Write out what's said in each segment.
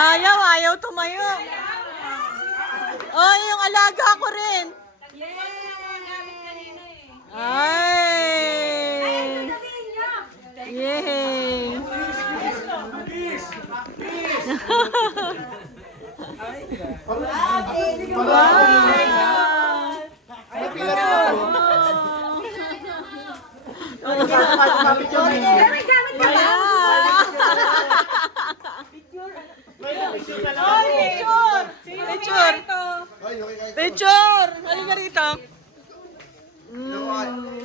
Ayaw tumayo. Oh, yung alaga ko rin. Ay! Yay! Picture! Halika rito.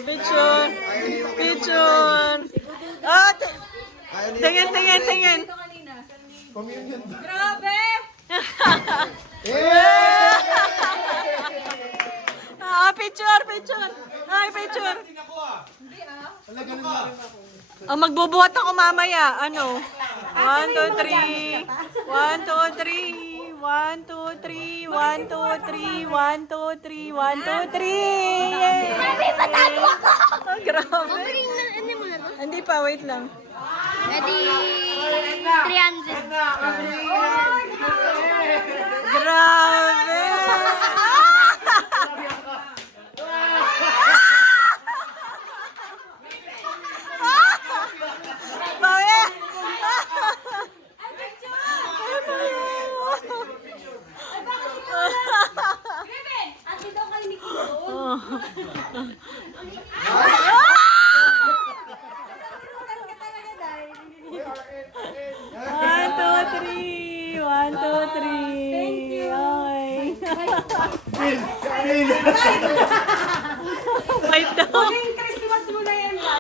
Picture! Picture! Ah, tingin. Grabe! Picture! Ay, picture! Magbubuhat ako mamaya. Ano? 1, 2, 3. 1, 2, 3. 1, 2, 3. 1, 2, 3. 1, 2, 3. 1, 2, 3. Sabi, patago ako! Grabe. Ano mo na to? Hindi pa, wait lang. Ready? 300. Grabe.